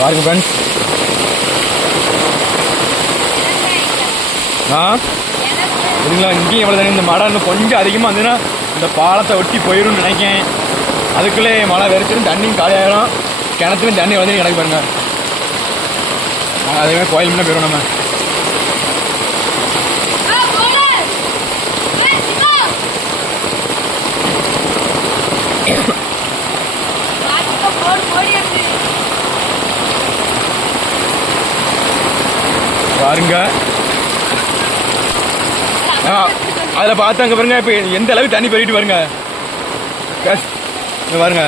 பாருங்க ஃப்ரெண்ட்ஸ் ஆ? சரிங்களா இங்கேயும் எவ்வளோ தண்ணி இந்த மழை இன்னும் கொஞ்சம் அதிகமாக இருந்ததுன்னா இந்த பாலத்தை ஒட்டி போயிடும்னு நினைக்கேன். அதுக்குள்ளே மழை வெறிச்சிடும் தண்ணியும் காலியாகிடும் கிணத்துலையும் தண்ணி வந்து கிடக்கு பாருங்க. நாங்கள் அதே மாதிரி கோயில் முன்னே போயிடும் நம்ம. பாருங்க. ஆ, அதில் பார்த்தாங்க பாருங்க இப்போ எந்த அளவுக்கு தண்ணி பெருகிட்டு பாருங்க. பாருங்க.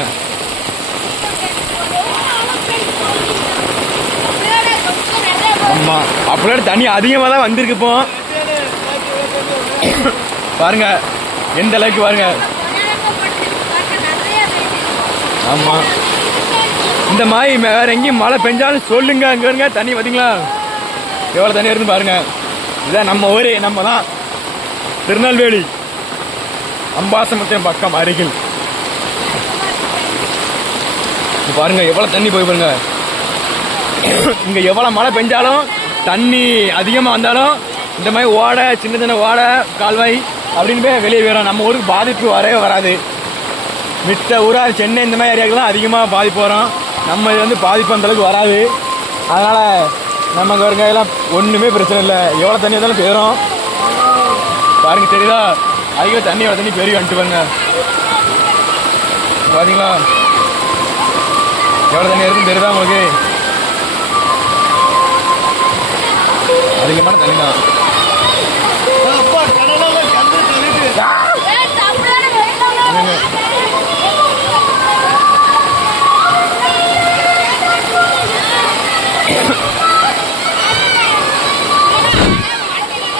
ஆமாம் அப்படியே தண்ணி அதிகமாக தான் வந்திருக்கு இப்போ. பாருங்க எந்த அளவுக்கு பாருங்க. ஆமாம் இந்த மாதிரி வேற எங்கேயும் மழை பெஞ்சாலும் சொல்லுங்க அங்கே இருங்க தண்ணி பார்த்தீங்களா எவ்வளோ தண்ணி இருந்து பாருங்க. இதான் நம்ம ஊரு நம்ம தான் திருநெல்வேலி. அம்பாசமுத்திரம் பக்கம் அருகில். பாருங்கள் பாருங்க தண்ணி போய் பாருங்க. இங்கே எவ்வளோ மழை பெஞ்சாலும் தண்ணி அதிகமாக வந்தாலும் இந்த மாதிரி ஓடை சின்ன சின்ன ஓடை கால்வாய் அப்படின்னு போய் வெளியே போயிடும். நம்ம ஊருக்கு பாதிப்பு வரவே வராது. மித்த ஊராக சென்னை இந்த மாதிரி ஏரியாக்கெல்லாம் அதிகமாக பாதிப்பு வரும். நம்ம இது வந்து பாதிப்பு அந்தளவுக்கு வராது. அதனால் நம்ம இங்க இருக்க ஒண்ணுமே பிரச்சனை இல்லை. எவ்வளோ தண்ணி இருந்தாலும் போயிடும் பாருங்க தெரியுதா? அதிக தண்ணி எவ்வளோ தண்ணி பெரிய வந்துட்டு பார்த்தீங்களா எவ்வளோ தண்ணி இருக்குன்னு தெரியுதா உங்களுக்கு? அதிகமான தண்ணி தான். Yeah கடலெல்லாம் கந்து தள்ளிட்டு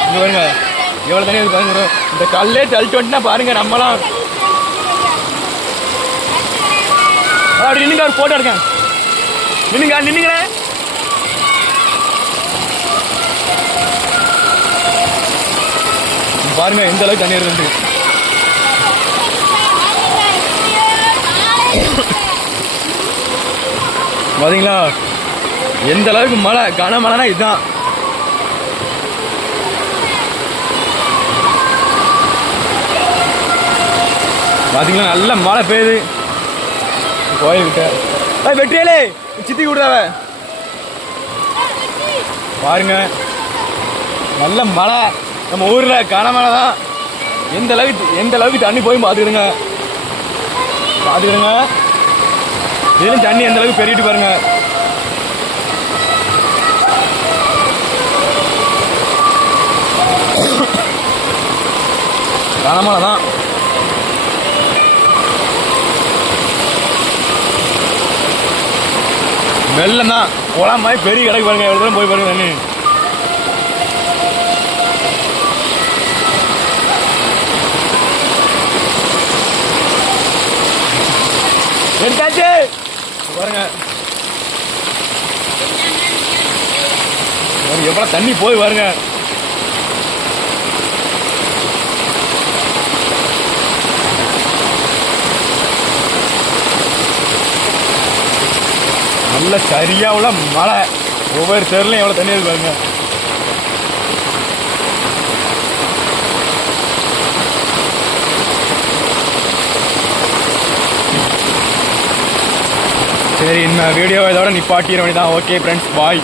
இங்க பாருங்க. எவ்வளவு தண்ணி இருக்கு பாருங்க இந்த கல்லே தள்ளிட்டு வந்துட்டுனா பாருங்க நம்மளாம் அப்படி நின்னுங்க ஒரு போட்டோ எடுக்கேன் நின்னுங்க நின்னுங்க பாருங்க எந்த அளவுக்கு தண்ணி இருந்து பாத்தீங்களா? எந்த அளவுக்கு மழை? கனமழைனா இதுதான் பாத்தீங்களா நல்ல மழை பெய்யுது. கோயில்கிட்ட ஏய் வெற்றியாலே சித்தி விடுதாவ பாருங்க நல்ல மழை. நம்ம ஊர்ல கனமழை தான். எந்த அளவுக்கு எந்த அளவுக்கு தண்ணி போய் பாத்துக்கிடுங்க. பாத்துக்கிடுங்க. இதுலையும் தண்ணி எந்த அளவுக்கு பெருகிட்டு பாருங்க. கனமழை தான். வெள்ளம் தான் குளம் மாதிரி பெரிய கடைக்கு பாருங்க எவ்வளோ தூரம் போய் பாருங்க தண்ணி எடுத்தாச்சு. பாருங்க. எவ்வளோ தண்ணி போய் பாருங்க. நல்ல சரியா உள்ள மழை. ஒவ்வொரு தெருலையும் எவ்வளவு தண்ணி இருக்கு பாருங்க. சரி இந்த வீடியோ இதோட நிப்பாட்டிட வேண்டியதான் ஓகே ஃப்ரெண்ட்ஸ் பாய்